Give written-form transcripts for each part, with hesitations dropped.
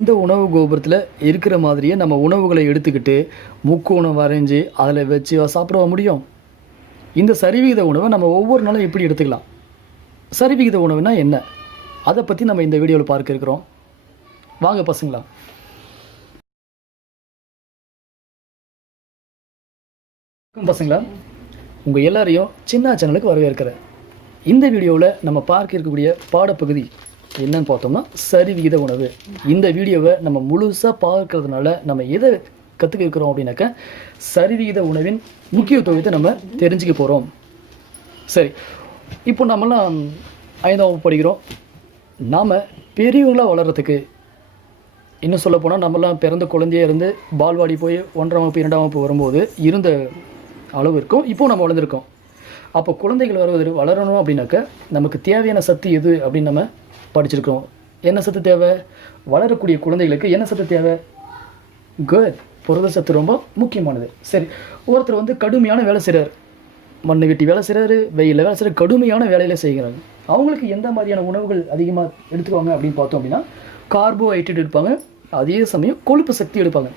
இந்த உணவு கோபுரத்தில் இருக்கிற மாதிரியே நம்ம உணவுகளை எடுத்துக்கிட்டு முக்கோணம் வரைஞ்சி அதில் வச்சு சாப்பிட முடியும். இந்த சரிவிகித உணவை நம்ம ஒவ்வொரு நாளும் எப்படி எடுத்துக்கலாம்? சரிவிகித உணவுனா என்ன? அதை பற்றி நம்ம இந்த வீடியோவில் பார்க்க இருக்கிறோம். வாங்க பசங்களா. பசங்களா, உங்கள் எல்லாரையும் சின்ன சேனலுக்கு வரவேற்கிறேன். இந்த வீடியோவில் நம்ம பார்க்க இருக்கக்கூடிய பாடப்பகுதி என்னன்னு பார்த்தோம்னா சரிவிகித உணவு. இந்த வீடியோவை நம்ம முழுசாக பார்க்கறதுனால நம்ம எதை கற்றுக்க இருக்கிறோம் அப்படின்னாக்க சரிவிகித உணவின் முக்கியத்துவத்தை நம்ம தெரிஞ்சுக்க போகிறோம். சரி, இப்போ நம்மலாம் 5ஆம் வகுப்பு படிக்கிறோம். நாம் பெரியவங்களாக வளர்கிறதுக்கு, இன்னும் சொல்ல போனால் நம்மலாம் பிறந்த குழந்தையாக இருந்து பால்வாடி போய் 1ஆம் வகுப்பு 2ஆம் வகுப்பு வரும்போது இருந்த அளவு இருக்கும். இப்போது நம்ம வளர்ந்துருக்கோம். அப்போ குழந்தைகள் வளரணும் அப்படின்னாக்க நமக்கு தேவையான சத்து எது அப்படின்னு நம்ம படிச்சிருக்கோம். என்ன சத்து தேவை? வளரக்கூடிய குழந்தைகளுக்கு என்ன சத்து தேவை? குட், புரத சத்து ரொம்ப முக்கியமானது. சரி, ஒருத்தர் கடுமையான வேலை செய்கிறார், மண்ணை வெட்டி வேலை செய்கிறாரு, வெயிலில் வேலை செய்கிறார், கடுமையான வேலையில் செய்கிறாங்க. அவங்களுக்கு எந்த மாதிரியான உணவுகள் அதிகமாக எடுத்துக்குவாங்க அப்படின்னு பார்த்தோம் அப்படின்னா கார்போஹைட்ரேட் எடுப்பாங்க, அதே சமயம் கொழுப்பு சக்தி எடுப்பாங்க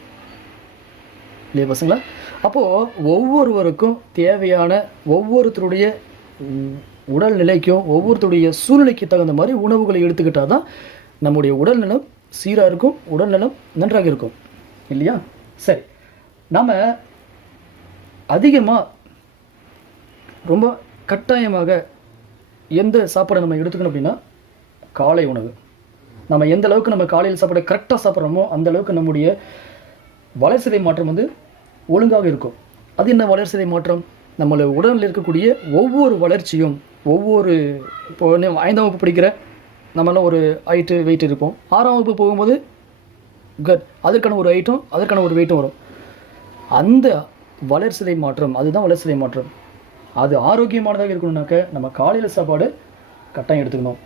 இல்லையா பசங்களா? அப்போது ஒவ்வொருவருக்கும் தேவையான ஒவ்வொருத்தருடைய உடல்நிலைக்கும் ஒவ்வொருத்தருடைய சூழ்நிலைக்கு தகுந்த மாதிரி உணவுகளை எடுத்துக்கிட்டால் தான் நம்முடைய உடல்நலம் சீராக இருக்கும், உடல்நலம் நன்றாக இருக்கும் இல்லையா? சரி, நாம் அதிகமாக ரொம்ப கட்டாயமாக எந்த சாப்பாடை நம்ம எடுத்துக்கணும் அப்படின்னா காலை உணவு. நம்ம எந்த அளவுக்கு நம்ம காலையில் சாப்பாடை கரெக்டாக சாப்பிட்றோமோ அந்த அளவுக்கு நம்முடைய வளர்சிதை மாற்றம் ஒழுங்காக இருக்கும். அது என்ன வளர்சிதை மாற்றம்? நம்மளோட உடலில் இருக்கக்கூடிய ஒவ்வொரு வளர்ச்சியும் ஒவ்வொரு, இப்போ 5ஆம் வகுப்பு படிக்கிற நம்மளாம் ஒரு ஹைட்டு வெயிட் இருப்போம். 6ஆம் வகுப்பு போகும்போது அதற்கான ஒரு ஹைட்டும் அதற்கான ஒரு வெயிட்டும் வரும். அந்த வளர்சிதை மாற்றம், அதுதான் வளர்சிதை மாற்றம். அது ஆரோக்கியமானதாக இருக்கணும்னாக்க நம்ம காலையில் சாப்பாடு கட்டாயம் எடுத்துக்கணும்.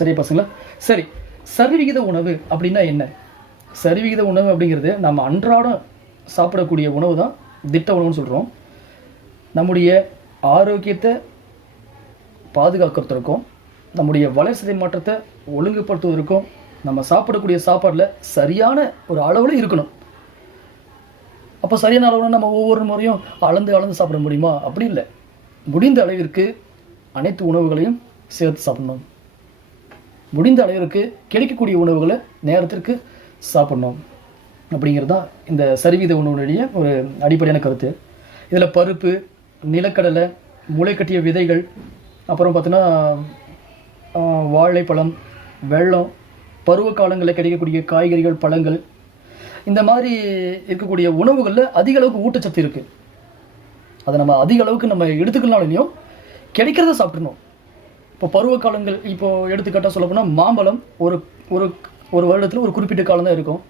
சரி பசங்களா? சரி, சரிவிகித உணவு அப்படின்னா என்ன? சரிவிகித உணவு அப்படிங்கிறது நம்ம அன்றாடம் சாப்பிடக்கூடிய உணவு தான் திட்ட உணவுன்னு சொல்கிறோம். நம்முடைய ஆரோக்கியத்தை பாதுகாக்கிறதுக்கும் நம்முடைய வளர்சிதை மாற்றத்தை ஒழுங்குபடுத்துவதற்கும் நம்ம சாப்பிடக்கூடிய சாப்பாடில் சரியான ஒரு அளவில் இருக்கணும். அப்போ சரியான அளவில் நம்ம ஒவ்வொரு முறையும் அளந்து சாப்பிட முடியுமா? அப்படி இல்லை. முடிந்த அளவிற்கு அனைத்து உணவுகளையும் சேர்த்து சாப்பிடணும். முடிந்த அளவிற்கு கிடைக்கக்கூடிய உணவுகளை நேரத்திற்கு சாப்பிடணும். அப்படிங்கிறது தான் இந்த சரிவிகித உணவுடைய ஒரு அடிப்படையான கருத்து. இதில் பருப்பு, நிலக்கடலை, முளைக்கட்டிய விதைகள், அப்புறம் பார்த்தோன்னா வாழைப்பழம், வெல்லம், பருவ காலங்களில் கிடைக்கக்கூடிய காய்கறிகள், பழங்கள், இந்த மாதிரி இருக்கக்கூடிய உணவுகளில் அதிக அளவுக்கு ஊட்டச்சத்து இருக்குது. அதை நம்ம அதிக அளவுக்கு நம்ம எடுத்துக்கலாம்லையும் கிடைக்கிறத சாப்பிடணும். இப்போ பருவ காலங்கள், இப்போது எடுத்துக்காட்டாக சொல்ல போனால் மாம்பழம் ஒரு ஒரு ஒரு வருடத்தில் ஒரு குறிப்பிட்ட காலம் தான் இருக்கும்.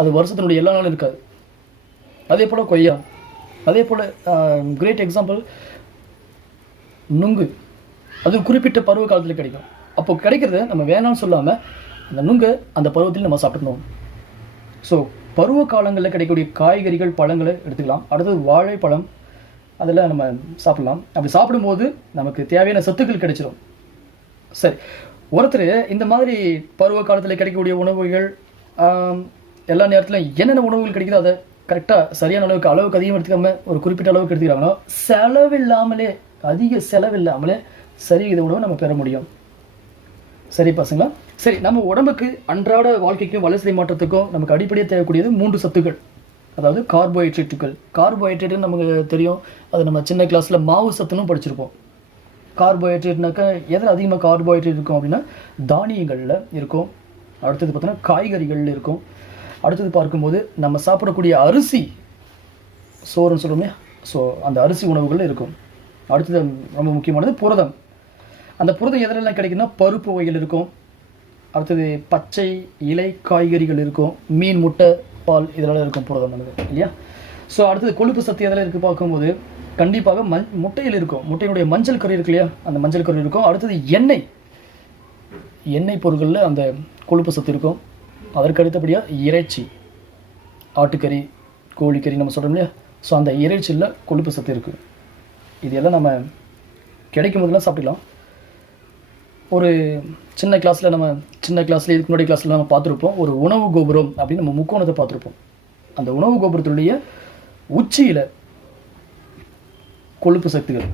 அது வருஷத்தினுடைய எல்லா நாளும் இருக்காது. அதே போல் கொய்யா, அதே போல் கிரேட் எக்ஸாம்பிள் நுங்கு, அது குறிப்பிட்ட பருவ காலத்தில் கிடைக்கும். அப்போ கிடைக்கிறத நம்ம வேணாம்னு சொல்லாமல் அந்த நுங்கை அந்த பருவத்தில் நம்ம சாப்பிடணும். ஸோ பருவ காலங்களில் கிடைக்கக்கூடிய காய்கறிகள், பழங்களை எடுத்துக்கலாம். அடுத்தது வாழைப்பழம், அதில் நம்ம சாப்பிடலாம். அப்படி சாப்பிடும்போது நமக்கு தேவையான சத்துக்கள் கிடைச்சிடும். சரி, ஒருத்தர் இந்த மாதிரி பருவ காலத்தில் கிடைக்கக்கூடிய உணவுகள் எல்லா நேரத்திலும் என்னென்ன உணவுகள் கிடைக்குதோ அதை கரெக்டாக சரியான அளவுக்கு அதிகம் எடுத்துக்காமல் ஒரு குறிப்பிட்ட அளவுக்கு எடுத்துக்கிறாங்கன்னா செலவில்லாமலே, அதிக செலவில்லாமலே சரிவிகித உணவை நம்ம பெற முடியும். சரி பசங்களா? சரி, நம்ம உடம்புக்கு அன்றாட வாழ்க்கைக்கும் வளர்சிதை மாற்றத்துக்கும் நமக்கு அடிப்படையாக தேவைக்கூடியது 3 சத்துக்கள். அதாவது கார்போஹைட்ரேட்டுகள். கார்போஹைட்ரேட்டுன்னு நமக்கு தெரியும், அது நம்ம சின்ன கிளாஸில் மாவு சத்துன்னு படிச்சிருப்போம். கார்போஹைட்ரேட்னாக்கா எதில் அதிகமாக கார்போஹைட்ரேட் இருக்கும் அப்படின்னா தானியங்களில் இருக்கும். அடுத்தது பார்த்தோன்னா காய்கறிகளில் இருக்கும். அடுத்தது பார்க்கும்போது நம்ம சாப்பிடக்கூடிய அரிசி, சோறுன்னு சொல்லுவோமே, ஸோ அந்த அரிசி உணவுகளில் இருக்கும். அடுத்தது ரொம்ப முக்கியமானது புரதம். அந்த புரதம் எதிலெல்லாம் கிடைக்குன்னா பருப்பு வகைகள் இருக்கும். அடுத்தது பச்சை இலை காய்கறிகள் இருக்கும். மீன், முட்டை, பால், இதெல்லாம் இருக்கும் புரதம் இல்லையா? ஸோ அடுத்தது கொழுப்பு சத்து எதில் இருக்குது பார்க்கும்போது கண்டிப்பாக முட்டையில் இருக்கும். முட்டையினுடைய மஞ்சள் கரு இருக்கு இல்லையா, அந்த மஞ்சள் கரு இருக்கும். அடுத்தது எண்ணெய் பொருட்களில் அந்த கொழுப்பு சத்து இருக்கும். அதற்கு அடுத்தபடியாக இறைச்சி, ஆட்டுக்கறி, கோழிக்கறி நம்ம சொல்கிறோம் இல்லையா, ஸோ அந்த இறைச்சியில் கொழுப்பு சத்து இருக்குது. இது எல்லாம் நம்ம கிடைக்கும் போதெல்லாம் சாப்பிடலாம். ஒரு சின்ன கிளாஸில் இதுக்கு முன்னாடி கிளாஸில் நம்ம பார்த்துருப்போம், ஒரு உணவு கோபுரம் அப்படின்னு நம்ம முக்கோணத்தை பார்த்துருப்போம். அந்த உணவு கோபுரத்துடைய உச்சியில் கொழுப்பு சக்திகள்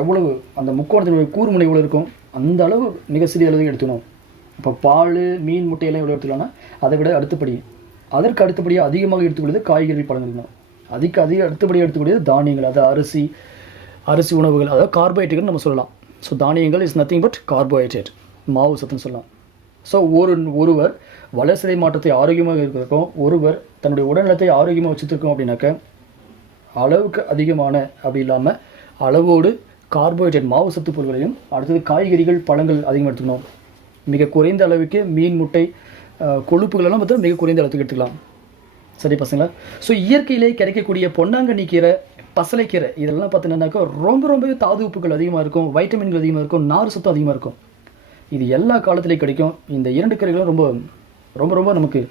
எவ்வளவு, அந்த முக்கோணத்தினுடைய கூர்முனை எவ்வளோ இருக்கும், அந்த அளவு மிக சிறிய அளவு எடுத்துக்கணும். இப்போ பால், மீன், முட்டையெல்லாம் எவ்வளோ எடுத்துக்கலாம்னா அதை விட அதற்கு அடுத்தபடியாக அதிகமாக எடுத்துக்கொள்வது காய்கறி, பழங்கள் தான். அதிக அடுத்தபடியாக எடுத்துக்கூடியது தானியங்கள், அதாவது அரிசி உணவுகள், அதாவது கார்போஹைட்ரேட்னு நம்ம சொல்லலாம். ஸோ தானியங்கள் இஸ் நத்திங் பட் கார்போஹைட்ரேட், மாவு சத்துன்னு சொல்லலாம். ஸோ ஒருவர் வளர்சிதை மாற்றத்தை ஆரோக்கியமாக இருக்கிறதுக்கும், ஒருவர் தன்னுடைய உடல்நலத்தை ஆரோக்கியமாக வச்சுருக்கோம் அப்படின்னாக்க அளவுக்கு அதிகமான அப்படி இல்லாமல் அளவோடு கார்போஹைட்ரேட் மாவு சத்து பொருட்களையும், அடுத்தது காய்கறிகள், பழங்கள் அதிகமாக எடுத்துக்கணும். மிக குறைந்த அளவுக்கு மீன், முட்டை, கொழுப்புகளெல்லாம் பார்த்தா மிக குறைந்த அளவுக்கு எடுத்துக்கலாம். சரி பசங்களா? ஸோ இயற்கையிலே கிடைக்கக்கூடிய பொன்னாங்கண்ணி கீரை, பசலைக்கீரை இதெல்லாம் பார்த்தீங்கன்னாக்கா ரொம்பவே தாது உப்புகள் அதிகமாக இருக்கும், வைட்டமின்கள் அதிகமாக இருக்கும், நார் சத்தும் அதிகமாக இருக்கும். இது எல்லா காலத்திலையும் கிடைக்கும். இந்த 2 கீரைகளும் ரொம்ப நமக்கு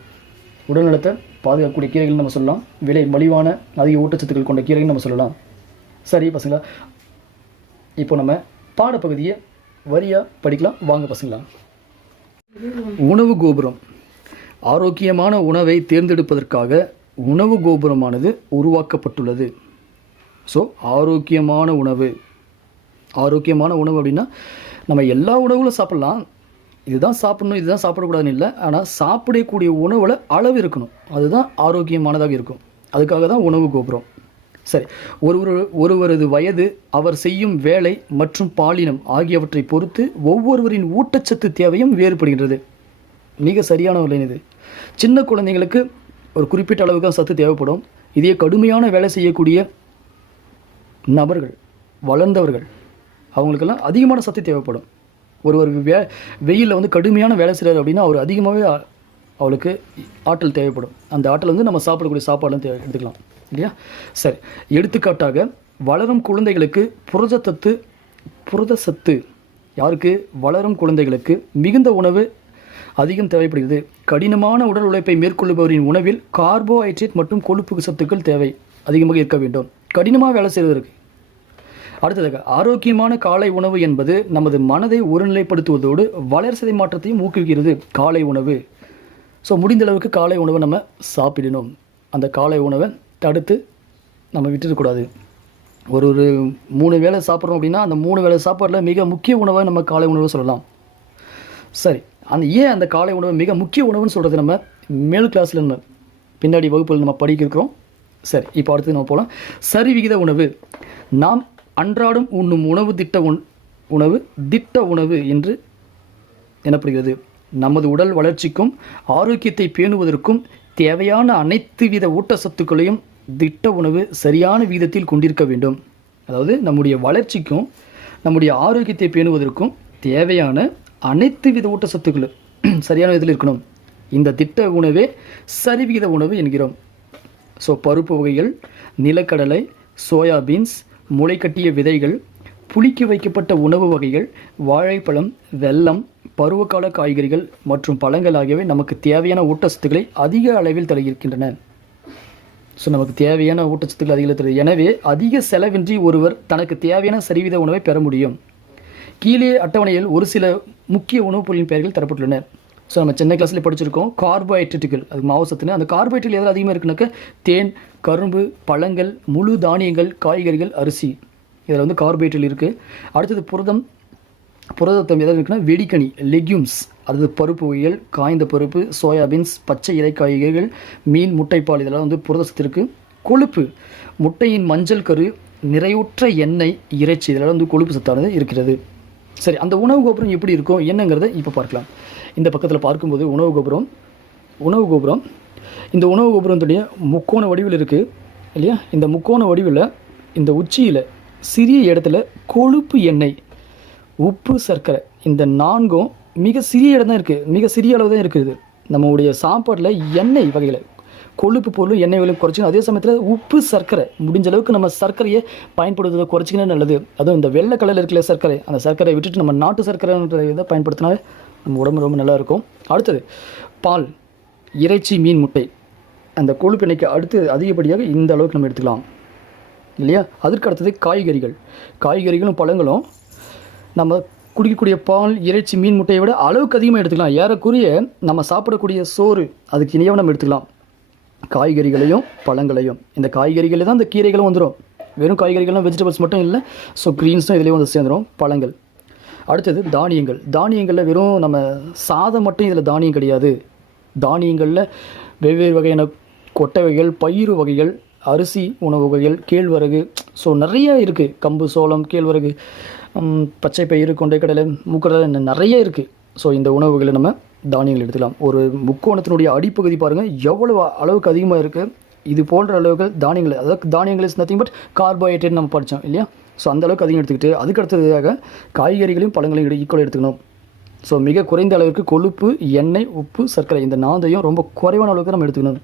உடல்நலத்தை பாதுகாக்கக்கூடிய கீரைகள் நம்ம சொல்லலாம். விலை மலிவான அதிக ஊட்டச்சத்துக்கள் கொண்ட கீரைகள் நம்ம சொல்லலாம். சரி பசங்களா, இப்போ நம்ம பாடப்பகுதியை வரியாக படிக்கலாம் வாங்க பசங்களா. உணவு கோபுரம். ஆரோக்கியமான உணவை தேர்ந்தெடுப்பதற்காக உணவு கோபுரமானது உருவாக்கப்பட்டுள்ளது. ஸோ ஆரோக்கியமான உணவு அப்படின்னா நம்ம எல்லா உணவுகளும் சாப்பிட்லாம், இதுதான் சாப்பிடணும் இதுதான் சாப்பிடக்கூடாதுன்னு இல்லை. ஆனால் சாப்பிடக்கூடிய உணவில் அளவு இருக்கணும், அதுதான் ஆரோக்கியமானதாக இருக்கும். அதுக்காக தான் உணவு கோபுரம். சரி, ஒருவரது வயது, அவர் செய்யும் வேலை மற்றும் பாலினம் ஆகியவற்றை பொறுத்து ஒவ்வொருவரின் ஊட்டச்சத்து தேவையும் வேறுபடுகின்றது. மிக சரியான ஒரு லைன் இது. சின்ன குழந்தைங்களுக்கு ஒரு குறிப்பிட்ட அளவுக்கு தான் சத்து தேவைப்படும். இதே கடுமையான வேலை செய்யக்கூடிய நபர்கள், வளர்ந்தவர்கள், அவங்களுக்கெல்லாம் அதிகமான சத்து தேவைப்படும். ஒருவருக்கு வெயிலில் வந்து கடுமையான வேலை செய்கிறார் அப்படின்னா அவர் அதிகமாகவே அவளுக்கு ஆற்றல் தேவைப்படும். அந்த ஆற்றல் வந்து நம்ம சாப்பிடக்கூடிய சாப்பாடுலாம் எடுத்துக்கலாம் இல்லையா? சரி, எடுத்துக்காட்டாக வளரும் குழந்தைகளுக்கு புரத சத்து யாருக்கு? வளரும் குழந்தைகளுக்கு மிகுந்த உணவு அதிகம் தேவைப்படுகிறது. கடினமான உடல் உழைப்பை மேற்கொள்பவரின் உணவில் கார்போஹைட்ரேட் மற்றும் கொழுப்பு சத்துக்கள் தேவை அதிகமாக இருக்க வேண்டும், கடினமாக வேலை செய்வதற்கு. அடுத்ததாக, ஆரோக்கியமான காலை உணவு என்பது நமது மனதை ஒருநிலைப்படுத்துவதோடு வளர்சிதை மாற்றத்தையும் ஊக்குவிக்கிறது. காலை உணவு, ஸோ முடிந்த அளவுக்கு காலை உணவை நம்ம சாப்பிடணும். அந்த காலை உணவை தடுத்து நம்ம விட்டுடக்கூடாது. ஒரு 3 வேளை சாப்பிட்றோம் அப்படின்னா அந்த 3 வேளை சாப்பாடில் மிக முக்கிய உணவை நம்ம காலை உணவு சொல்லலாம். சரி, ஏன் அந்த காலை உணவு மிக முக்கிய உணவுன்னு சொல்கிறது நம்ம மேல் கிளாஸில் நம்ம பின்னாடி வகுப்பில் நம்ம படிக்க இருக்கிறோம். சரி, இப்போ அடுத்து நம்ம போகலாம். சரிவிகித உணவு. நாம் அன்றாடம் உண்ணும் உணவு திட்ட உணவு என்று எனப்படுகிறது. நமது உடல் வளர்ச்சிக்கும் ஆரோக்கியத்தை பேணுவதற்கும் தேவையான அனைத்து வித ஊட்டச்சத்துக்களையும் திட்ட உணவு சரியான விகிதத்தில் கொண்டிருக்க வேண்டும். அதாவது நம்முடைய வளர்ச்சிக்கும் நம்முடைய ஆரோக்கியத்தை பேணுவதற்கும் தேவையான அனைத்து வித ஊட்டச்சத்துக்களும் சரியான விதத்தில் இருக்கணும். இந்த திட்ட உணவே சரிவிகித உணவு என்கிறோம். ஸோ பருப்பு வகைகள், நிலக்கடலை, சோயாபீன்ஸ், முளைக்கட்டிய விதைகள், புளிக்க வைக்கப்பட்ட உணவு வகைகள், வாழைப்பழம், வெல்லம், பருவகால காய்கறிகள் மற்றும் பழங்கள் ஆகியவை நமக்கு தேவையான ஊட்டச்சத்துக்களை அதிக அளவில் தருகின்றன. ஸோ நமக்கு தேவையான ஊட்டச்சத்துக்கள் அதிக தருகிறது. எனவே அதிக செலவின்றி ஒருவர் தனக்கு தேவையான சரிவித உணவை பெற முடியும். கீழே அட்டவணையில் ஒரு சில முக்கிய உணவுப் பொருளின் பெயர்கள் தரப்பட்டுள்ளன. ஸோ நம்ம சின்ன கிளாஸில் படிச்சிருக்கோம் கார்போஹைட்ரேட்டுகள், அது மாவு சத்துன்னு. அந்த கார்போஹைட்ரேட் எதாவது அதிகமாக இருக்குனாக்க தேன், கரும்பு, பழங்கள், முழு தானியங்கள், காய்கறிகள், அரிசி, இதில் வந்து கார்போஹைட்ரேட் இருக்குது. அடுத்தது புரதத்தம் எதாவது இருக்குன்னா வெடிக்கனி, லெக்யூம்ஸ், அது பருப்பு வகைகள், காய்ந்த பருப்பு, சோயாபீன்ஸ், பச்சை இலை காய்கறிகள், மீன், முட்டைப்பால், இதெல்லாம் வந்து புரதசத்து இருக்குது. கொழுப்பு, முட்டையின் மஞ்சள் கரு, நிறைவுற்ற எண்ணெய், இறைச்சி, இதெல்லாம் வந்து கொழுப்பு சத்தானது இருக்கிறது. சரி, அந்த உணவு கோபுரம் எப்படி இருக்கும் என்னங்கிறத இப்போ பார்க்கலாம். இந்த பக்கத்தில் பார்க்கும்போது உணவு கோபுரம் இந்த உணவு கோபுரத்துடைய முக்கோண வடிவில் இருக்குது இல்லையா? இந்த முக்கோண வடிவில் இந்த உச்சியில் சிறிய இடத்துல கொழுப்பு, எண்ணெய், உப்பு, சர்க்கரை, இந்த 4ம் மிக சிறிய இடம் தான் இருக்குது, மிக சிறிய அளவு தான் இருக்குது. நம்மளுடைய சாப்பாட்டில் எண்ணெய் வகையில் கொழுப்பு பொருளும் எண்ணெய் வகையிலும் குறைச்சிக்கணும். அதே சமயத்தில் உப்பு, சர்க்கரை முடிஞ்ச அளவுக்கு நம்ம சர்க்கரையை பயன்படுத்துவதை குறைச்சிக்கணும் நல்லது. அதுவும் இந்த வெள்ளை கலரில் இருக்கிற சர்க்கரை, அந்த சர்க்கரையை விட்டுட்டு நம்ம நாட்டு சர்க்கரைன்ற இதை பயன்படுத்தினாலே நம்ம உடம்பு ரொம்ப நல்லா இருக்கும். அடுத்தது பால், இறைச்சி, மீன், முட்டை, அந்த கொழுப்பு எண்ணெய்க்கு அடுத்து அதிகப்படியாக இந்த அளவுக்கு நம்ம எடுத்துக்கலாம் இல்லையா? அதற்கு அடுத்தது காய்கறிகளும் பழங்களும் நம்ம குடிக்கக்கூடிய பால், இறைச்சி, மீன், முட்டையை விட அளவுக்கு அதிகமாக எடுத்துக்கலாம். ஏறக்குறைய நம்ம சாப்பிடக்கூடிய சோறு அதுக்கு இணையாக நம்ம எடுத்துக்கலாம். காய்கறிகளையும் பழங்களையும், இந்த காய்கறிகளில் தான் இந்த கீரைகளும் வந்துடும். வெறும் காய்கறிகள்லாம் வெஜிடபிள்ஸ் மட்டும் இல்லை, ஸோ க்ரீன்ஸும் இதுலேயும் வந்து சேர்ந்துடும். பழங்கள். அடுத்தது தானியங்கள். தானியங்களில் வெறும் நம்ம சாதம் மட்டும் இதில் தானியம் கிடையாது. தானியங்களில் வெவ்வேறு வகையான கொட்டை வகைகள், பயிறு வகைகள், அரிசி உணவு வகைகள், கேழ்வரகு, ஸோ நிறைய இருக்குது. கம்பு, சோளம், கேழ்வரகு, பச்சை பயிறு, கொண்டைக்கடலை, மூக்கடலை, நிறைய இருக்குது. ஸோ இந்த உணவுகளை நம்ம தானியங்கள் எடுத்துக்கலாம். ஒரு முக்கோணத்தினுடைய அடிப்பகுதி பாருங்கள் எவ்வளவு அளவுக்கு அதிகமாக இருக்குது. இது போன்ற அளவுகள் தானியங்கள், அதாவது தானியங்கள் இஸ் நத்திங் பட் கார்போஹைட்ரேட் நம்ம படித்தோம் இல்லையா. ஸோ அந்த அளவுக்கு அதிகம் எடுத்துக்கிட்டு அதுக்கு அடுத்ததாக காய்கறிகளையும் பழங்களையும் ஈக்குவல் எடுத்துக்கணும். ஸோ மிக குறைந்த அளவிற்கு கொழுப்பு, எண்ணெய், உப்பு, சர்க்கரை இந்த 4ஐயும் ரொம்ப குறைவான அளவுக்கு நம்ம எடுத்துக்கணும்.